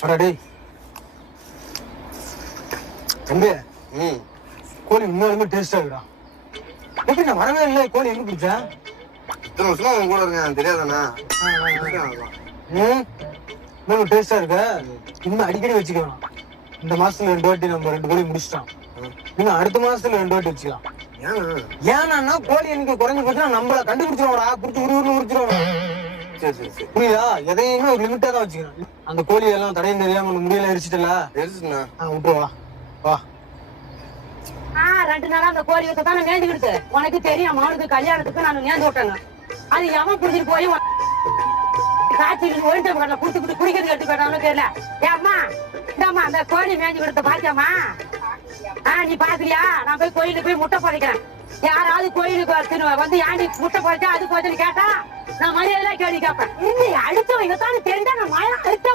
டேய். தம்பி ம். கோழி உண்மையாலுமே டேஸ்டா இருக்குடா எப்படி நான் வரவே இல்லை கோழி எங்க பிடிச்சேன் இத்தனை வருஷமா உங்க கூட இருக்கேன் தெரியாதாண்ணா ம் இன்னும் டேஸ்டா இருக்க? இன்னும் அடிக்கடி வச்சுக்க வேணாம் இந்த மாசத்துல ரெண்டு வாட்டி நம்ம ரெண்டு கோழி முடிச்சிட்டோம். இன்னும் அடுத்த மாசத்துல ரெண்டு வாட்டி வச்சுக்கலாம். ஏன்னா? கோழி எனக்கு குறைஞ்சு போச்சுன்னா நம்மள கண்டுபிடிச்சிருவாடா குடிச்சு உரு உருன்னு உரிச்சிருவாங்க சரி சரி சரி புரியுதா? எதையுமே ஒரு லிமிட்டா தான் வச்சுக்கணும். அந்த கோழி எல்லாம் தடையும் தெரியாம உனக்கு முடியல எரிச்சிட்டல? தெரிஞ்சுண்ணா ஆ விட்டு வா. வா. ஆ ரெண்டு நாளா அந்த கோழி வைக்க தானே நேர்ந்துக்கிட்டு உனக்கு தெரியும் மகனுக்கு கல்யாணத்துக்கு நான் நேர்ந்து விட்டேங்க. அது எவன் குடிச்சிட்டு போய் உன் காய்ச்சல் ஒயிட்டு கடல குடுத்து குடுத்து குடிக்கிறது எடுத்து போயிட்டான்னு தெரியல. ஏம்மா இந்தாம்மா அந்த கோழி மேய்ஞ்சி பாத்தியாம்மா? ஆஹ் நீ பாக்குறியா? நான் போய் கோயிலுக்கு போய் முட்டை பறிக்கிறேன் யாராவது கோயிலுக்கு வச்சுன்னு வந்து ஏன்டி முட்டை பறிச்சா அது போச்சுன்னு கேட்டா நான் மரியாதை கேள்வி கேட்பேன். இல்லை அடுத்தவங்க தானே தெரிஞ்சா நான் மழை அடுத்த